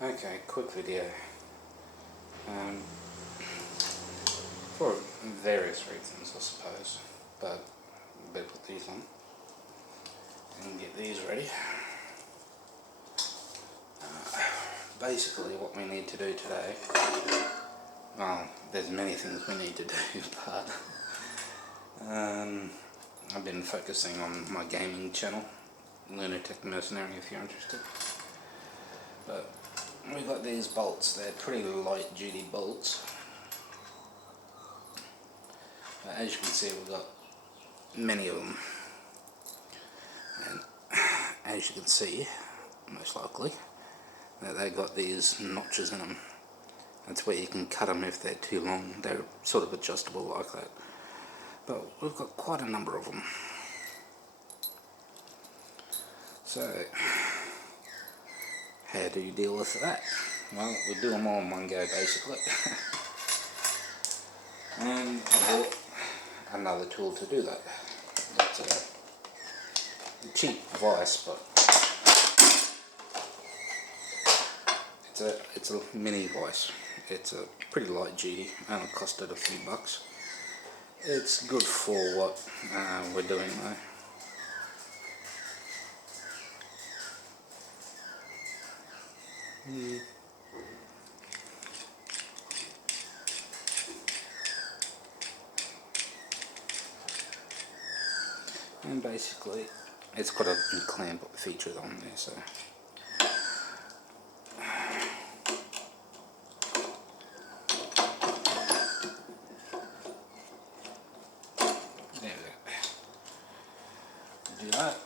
Okay, quick video. Um, for various reasons, I suppose, but better put these on and get these ready. Basically, what we need to do today, well, there's many things we need to do, but I've been focusing on my gaming channel, Lunatic Mercenary, if you're interested. But we've got these bolts. They're pretty light duty bolts. As you can see, we've got many of them, and as you can see, most likely, that they got these notches in them. That's where you can cut them if they're too long. They're sort of adjustable like that. But we've got quite a number of them. So, how do you deal with that? Well, we do them all in one go, basically. And I bought another tool to do that. It's a cheap vice, but it's a mini vice. It's a pretty light duty, only costed a few bucks. It's good for what we're doing though. And basically, it's got a clamp feature on there, so. There we go. Do that.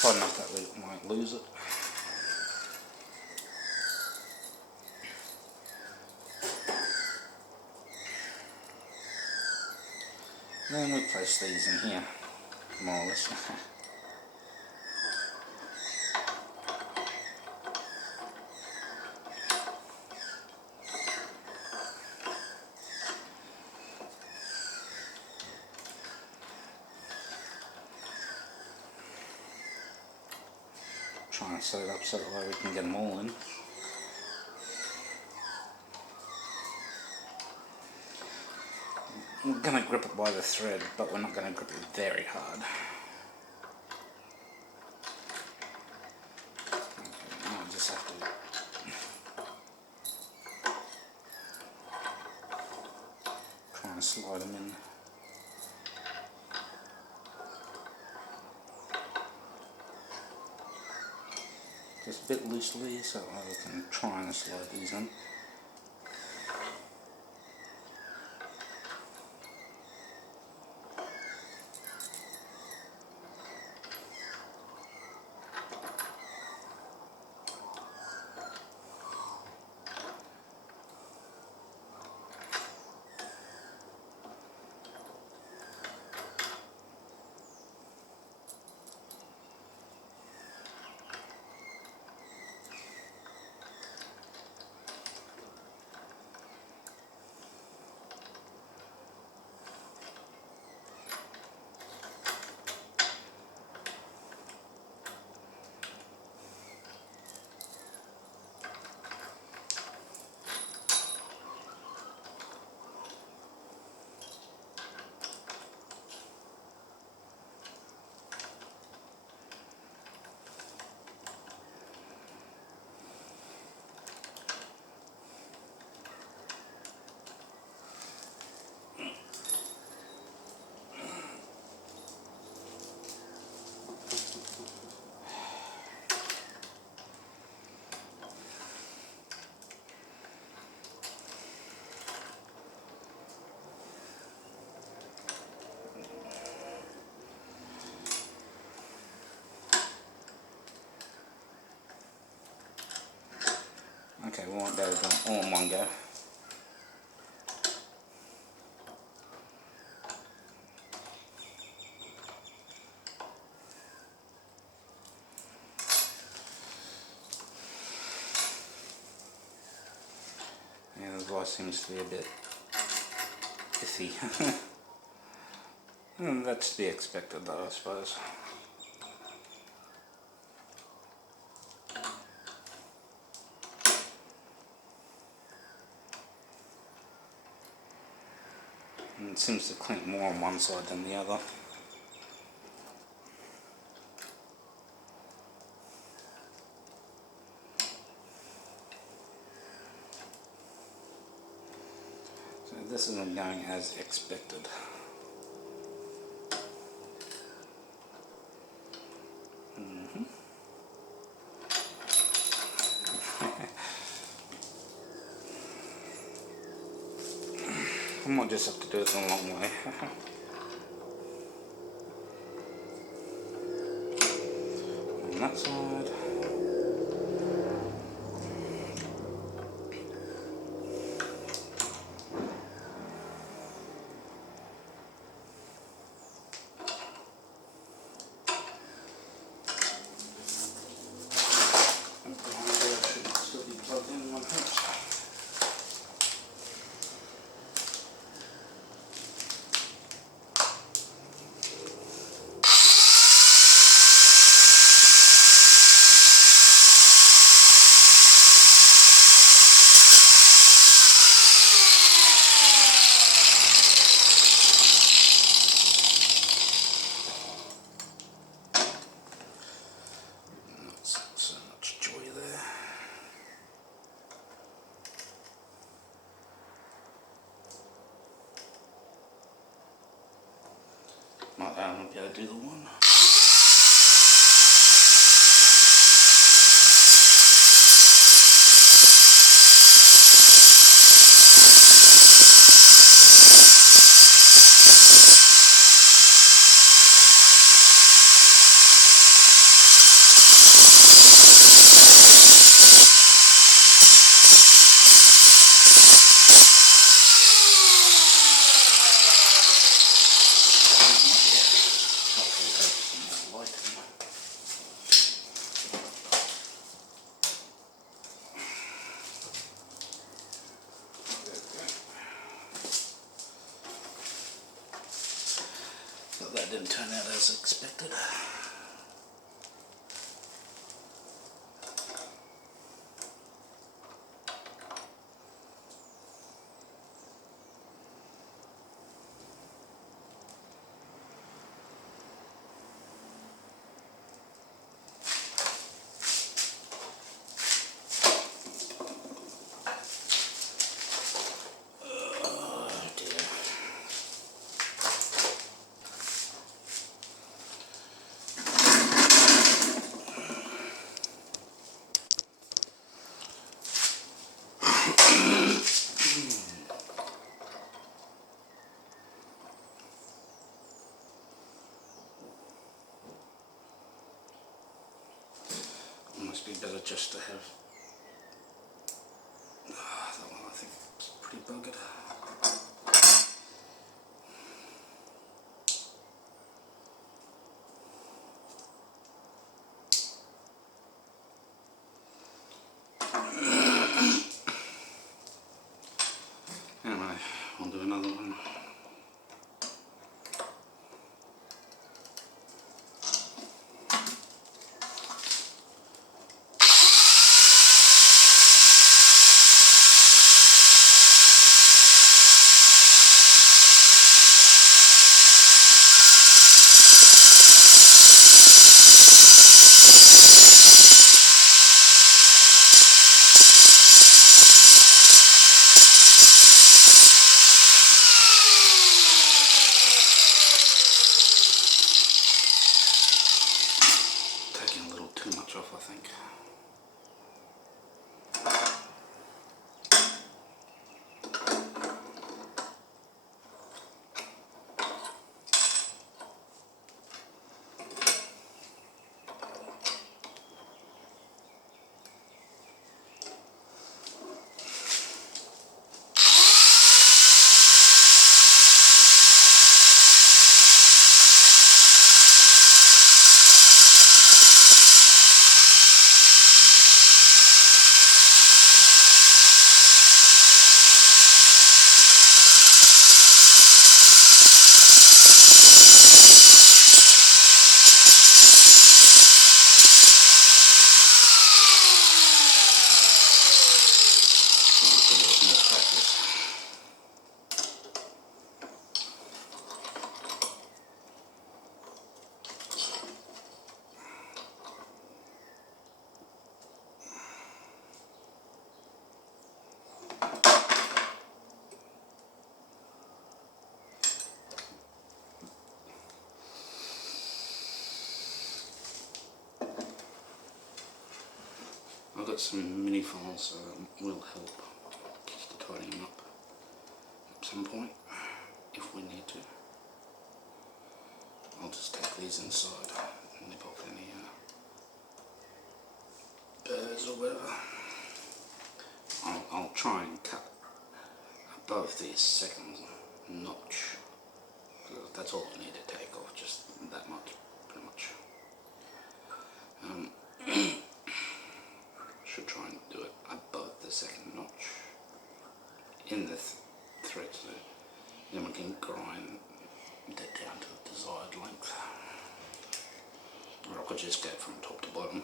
Tight enough that we might lose it. Then we place these in here, more or less. Trying to set it up so that way we can get them all in. We're going to grip it by the thread, but we're not going to grip it very hard. I'll just have to try and slide them in. Just a bit loosely, so we can try and slide these in. Okay, we won't be able to do them all in one go. Yeah, the voice seems to be a bit iffy. That's to be expected though, I suppose. And it seems to clink more on one side than the other. So this isn't going as expected. I might just have to do it the long way. On that side. Should still be plugged in one hook. So much joy there. Might be able to do the one. But that didn't turn out as expected. Must be better just to have. That one I think is pretty buggered. Anyway, I'll do another one. that some mini files will help to tidy them up at some point if we need to. I'll just take these inside and nip off any burrs or whatever. I'll try and cut above this second notch. That's all I need to take off, just that much, pretty much. Should try and do it above the second notch in the thread, so then we can grind that down to the desired length. Or I could just go from top to bottom.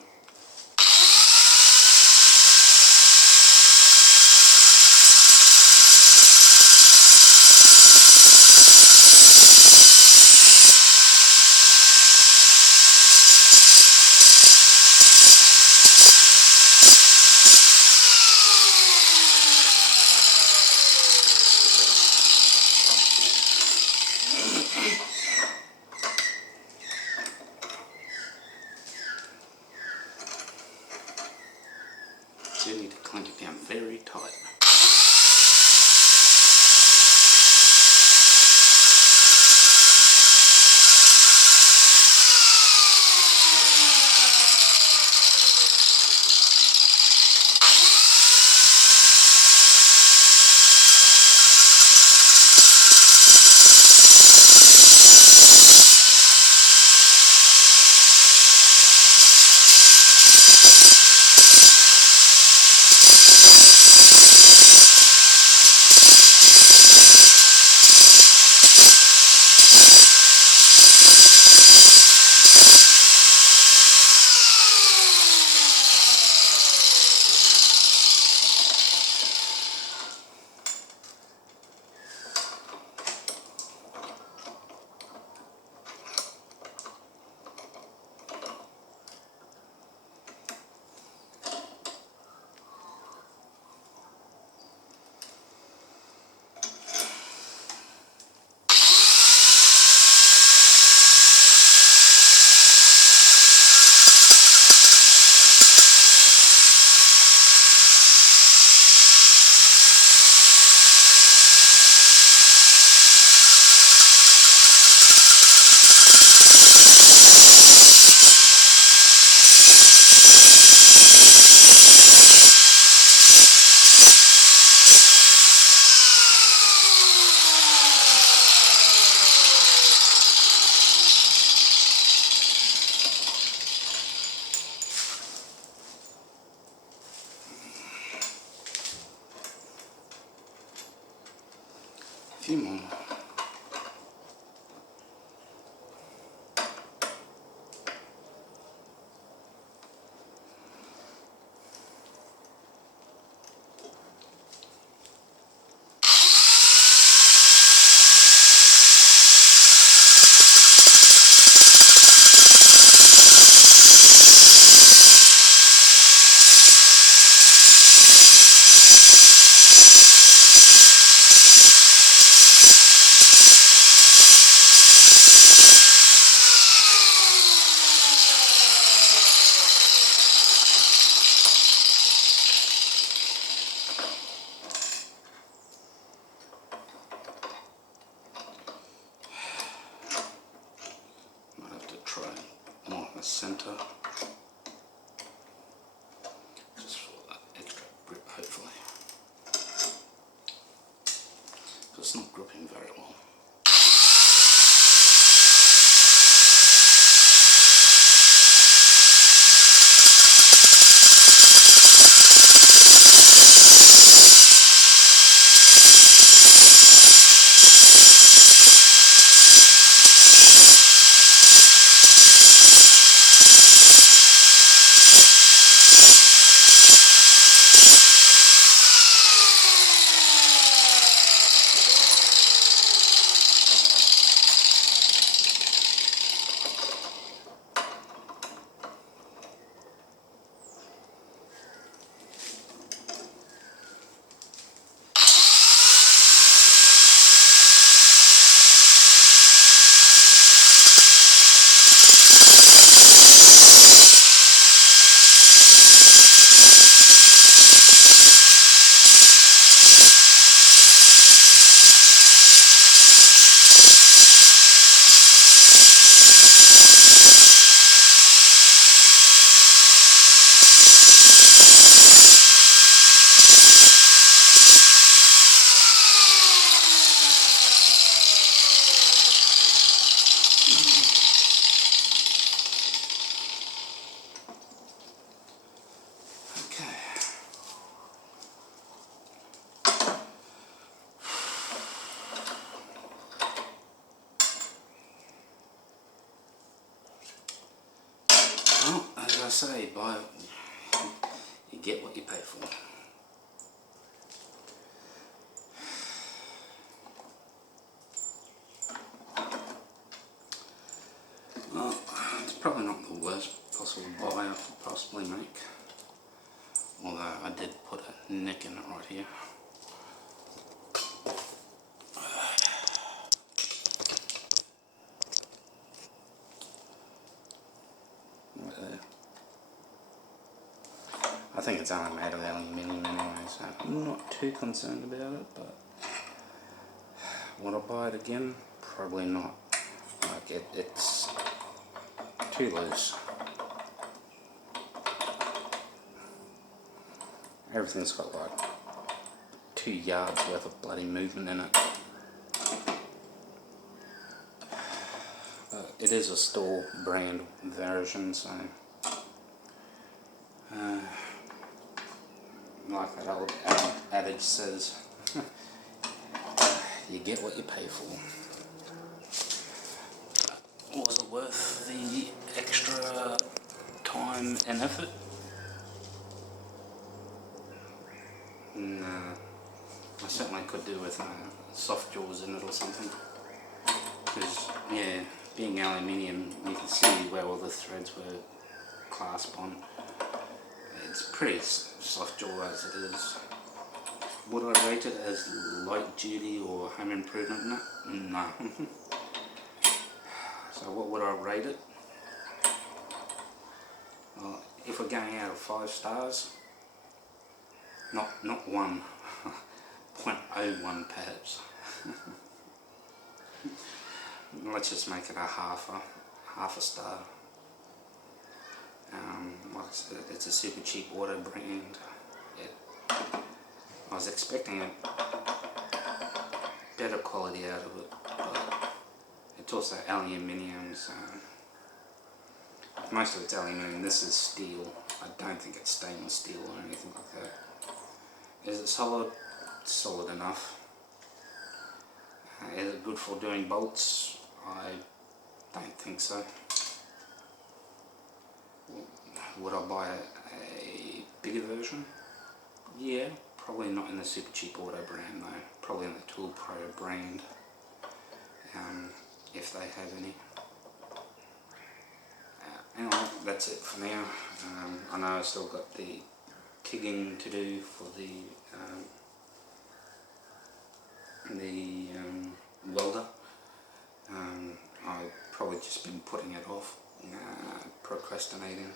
So you need to clamp it down very tight. A few more. Center, just for that extra grip, hopefully, because it's not gripping very well. say, you get what you pay for. Well, it's probably not the worst possible buy I could possibly make, although I did put a nick in it right here. Right there. I think it's only made of aluminium anyway, so I'm not too concerned about it, but would I buy it again? Probably not. Like it's too loose. Everything's got like 2 yards worth of bloody movement in it. It is a store brand version, so like that old adage says, you get what you pay for. Was it worth the extra time and effort? No, I certainly could do with soft jaws in it or something. Because, yeah, being aluminium, you can see where all the threads were clasped on. It's pretty soft jaw as it is. Would I rate it as light duty or home improvement? No. So what would I rate it? Well, if we're going out of 5 stars, not 1, 0.01 perhaps. Let's just make it a half a star. Like I said, it's a super cheap auto brand. I was expecting a better quality out of it, but it's also aluminium, so most of it's aluminium. This is steel. I don't think it's stainless steel or anything like that. Is it solid? It's solid enough. Is it good for doing bolts? I don't think so. Would I buy a bigger version? Yeah, probably not in the super cheap auto brand though. Probably in the Tool Pro brand, if they have any. Anyway, that's it for now. I know I've still got the tigging to do for the welder. I've probably just been putting it off, procrastinating,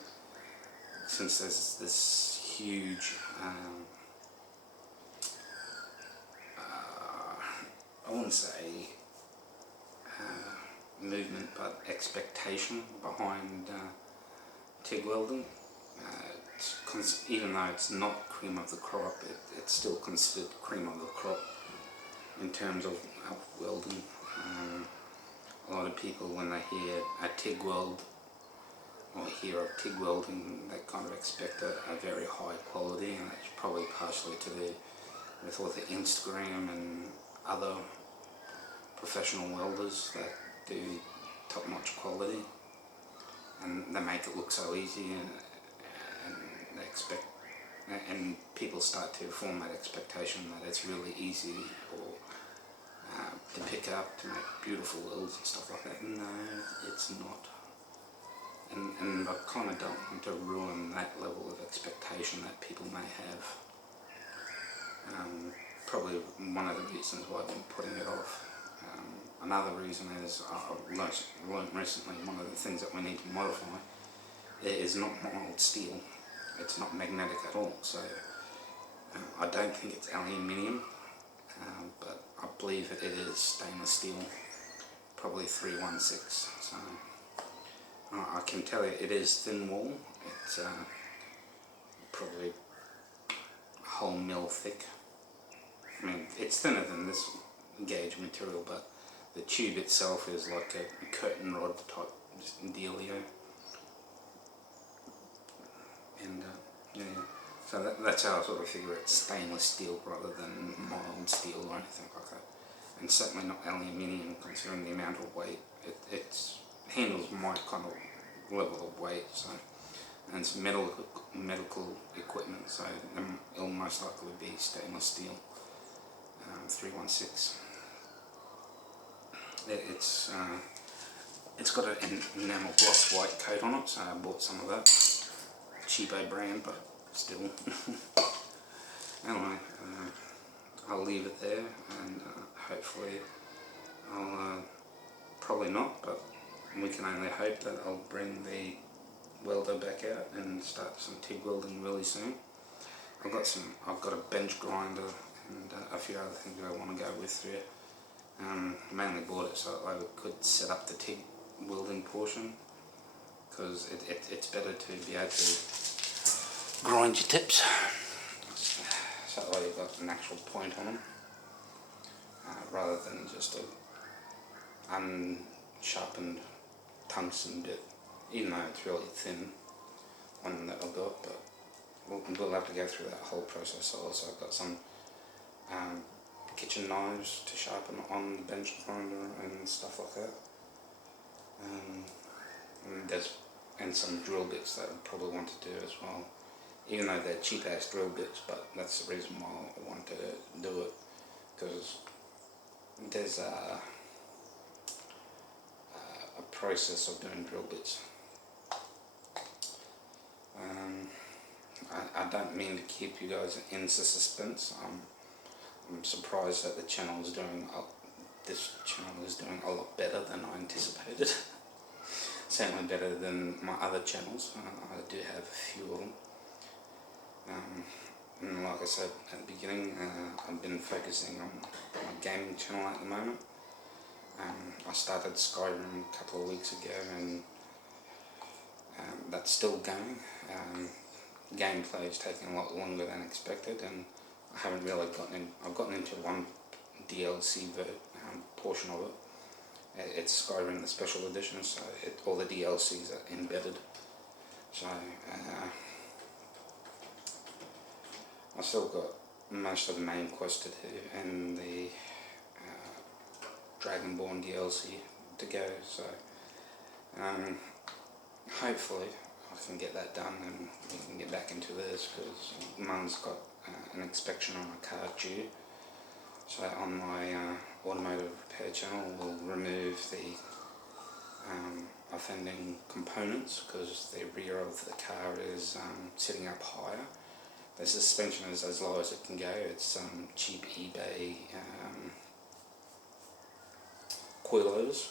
since there's this huge I wouldn't say movement, but expectation behind TIG welding. Even though it's not cream of the crop, it's still considered cream of the crop in terms of welding. A lot of people, when they hear a TIG weld or hear of TIG welding, they kind of expect a very high quality, and that's probably partially to do with all the Instagram and other professional welders that do top-notch quality, and they make it look so easy, and they expect, and people start to form that expectation that it's really easy or to pick up, to make beautiful welds and stuff like that. No, it's not. And I kind of don't want to ruin that level of expectation that people may have. Probably one of the reasons why I've been putting it off. Another reason is I've learned recently one of the things that we need to modify is not mild steel. It's not magnetic at all. So I don't think it's aluminium, but I believe it is stainless steel, probably 316. So I can tell you it is thin wall. It's probably a whole mil thick. I mean, it's thinner than this gauge material, but the tube itself is like a curtain rod type dealio. And yeah, so that's how I sort of figure it's stainless steel rather than mild steel or anything like that. And certainly not aluminium, considering the amount of weight. It handles my kind of level of weight, so and it's medical equipment, so it'll most likely be stainless steel 316. It's got an enamel gloss white coat on it, so I bought some of that. Cheapo brand, but still. Anyway, I'll leave it there, and hopefully I'll probably not, but we can only hope that I'll bring the welder back out and start some TIG welding really soon. I've got a bench grinder and a few other things that I want to go with through it. Mainly bought it so I could set up the TIG welding portion, because it's better to be able to grind your tips, so that way you've got an actual point on them, rather than just a unsharpened tungsten bit, even though it's really thin, one that I've got. But we'll have to go through that whole process. Also, I've got some kitchen knives to sharpen on the bench grinder and stuff like that. And some drill bits that I probably want to do as well, even though they're cheap ass drill bits, but that's the reason why I want to do it, because there's a process of doing drill bits. I don't mean to keep you guys in suspense. I'm surprised that this channel is doing a lot better than I anticipated. Certainly better than my other channels. I do have a few of them. And like I said at the beginning, I've been focusing on my gaming channel at the moment. I started Skyrim a couple of weeks ago, and that's still going. Gameplay is taking a lot longer than expected, and I haven't really I've gotten into one DLC portion of it. It's Skyrim the Special Edition, so all the DLCs are embedded. So I've still got most of the main quest to do and the Dragonborn DLC to go. So hopefully I can get that done and we can get back into this, because Mum's got an inspection on a car due. So on my automotive repair channel, we'll remove the offending components, because the rear of the car is sitting up higher. The suspension is as low as it can go. It's cheap eBay coilovers.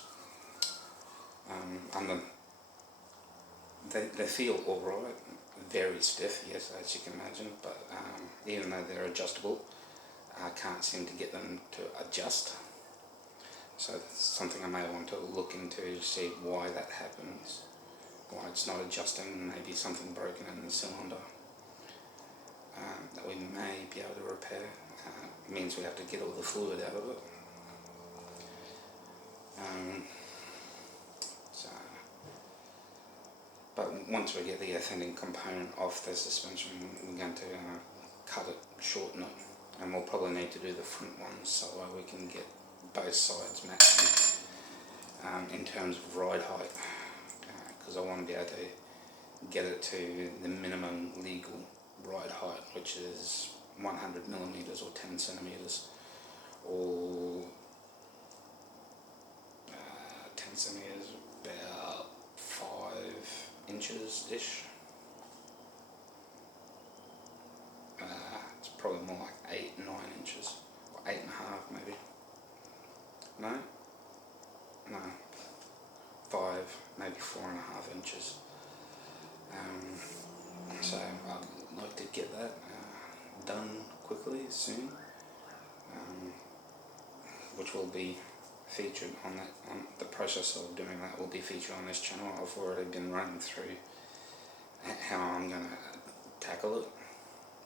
They feel alright, very stiff, yes, as you can imagine, but even though they're adjustable, I can't seem to get them to adjust. So that's something I may want to look into to see why that happens, why it's not adjusting. Maybe something broken in the cylinder that we may be able to repair. It means we have to get all the fluid out of it. But once we get the offending component off the suspension, we're going to cut it, shorten it, and we'll probably need to do the front ones so we can get both sides matching in terms of ride height, because I want to be able to get it to the minimum legal ride height, which is 100 millimeters or 10 centimeters, or 10 centimeters, about 5 inches-ish. It's probably more like 8, 9 inches, or 8.5 maybe. No, 5, maybe 4.5 inches. So I'd like to get that done quickly, soon, which will be featured on that. The process of doing that will be featured on this channel. I've already been running through how I'm going to tackle it,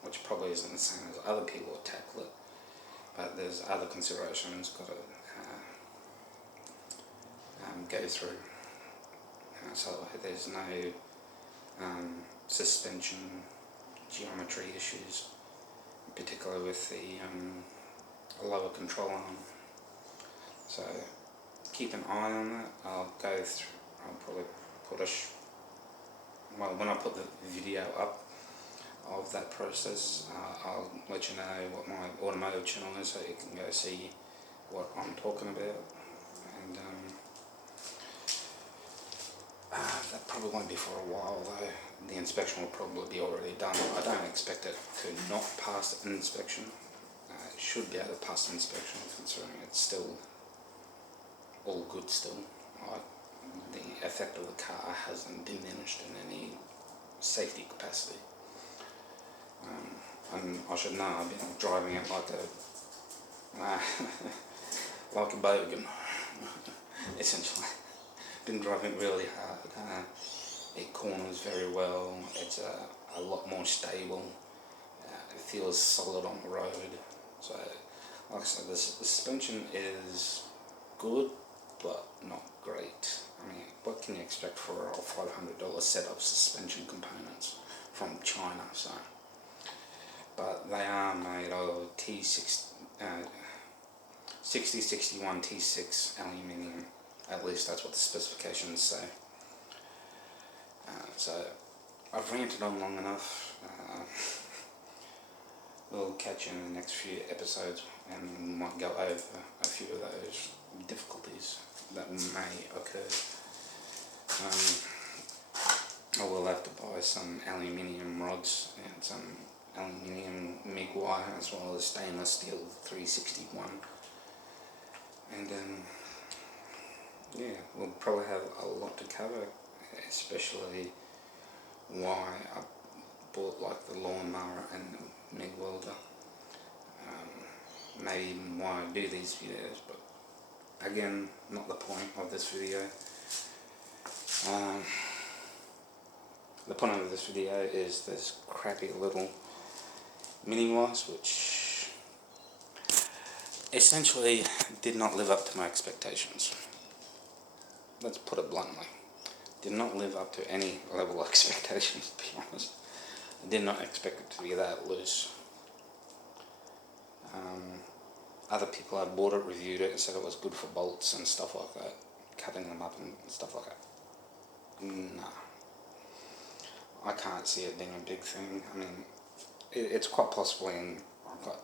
which probably isn't the same as other people tackle it, but there's other considerations got to go through. So there's no suspension geometry issues, particularly with the lower control arm. So keep an eye on that. I'll probably put well, when I put the video up of that process, I'll let you know what my automotive channel is, so you can go see what I'm talking about. And that probably won't be for a while though. The inspection will probably be already done. I don't expect it to not pass an inspection. It should be able to pass an inspection, considering it's still all good still. Like, the effect of the car hasn't diminished in any safety capacity. And I should know, I've been driving it like a bogan, essentially. Been driving really hard. It corners very well. It's a lot more stable. It feels solid on the road. So, like I said, the suspension is good, but not great. I mean, what can you expect for a $500 set of suspension components from China? So, but they are made of T6, 6061 T6 aluminium. At least that's what the specifications say. So I've ranted on long enough. We'll catch you in the next few episodes, and we might go over a few of those difficulties that may occur. I will have to buy some aluminium rods and some aluminium MIG wire, as well as stainless steel 361. And yeah, we'll probably have a lot to cover, especially why I bought like the lawnmower and the MIG welder. Maybe even why I do these videos, but again, not the point of this video. The point of this video is this crappy little mini Weiss, which essentially did not live up to my expectations. Let's put it bluntly. Did not live up to any level of expectations, to be honest. I did not expect it to be that loose. Other people had bought it, reviewed it, and said it was good for bolts and stuff like that, cutting them up and stuff like that. Nah. I can't see it being a big thing. I mean, it's quite possibly I've got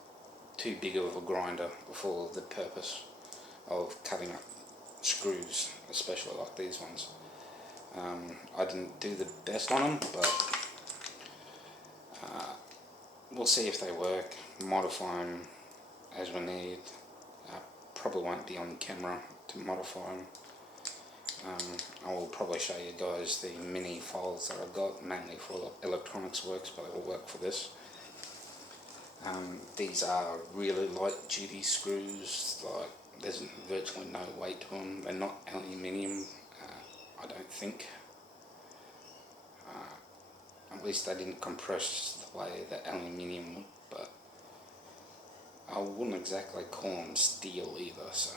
too big of a grinder for the purpose of cutting up screws, especially like these ones. I didn't do the best on them, but we'll see if they work. Modify them as we need. Probably won't be on camera to modify them. I will probably show you guys the mini files that I've got, mainly for electronics works, but it will work for this. These are really light duty screws, like there's virtually no weight to them. They're not aluminium, I don't think. At least they didn't compress the way that aluminium would, but I wouldn't exactly call them steel either, so.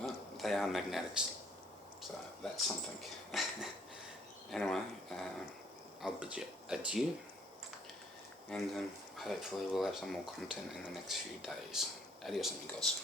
But they are magnetics, so that's something. Anyway, I'll bid you adieu, and hopefully we'll have some more content in the next few days. Adios amigos.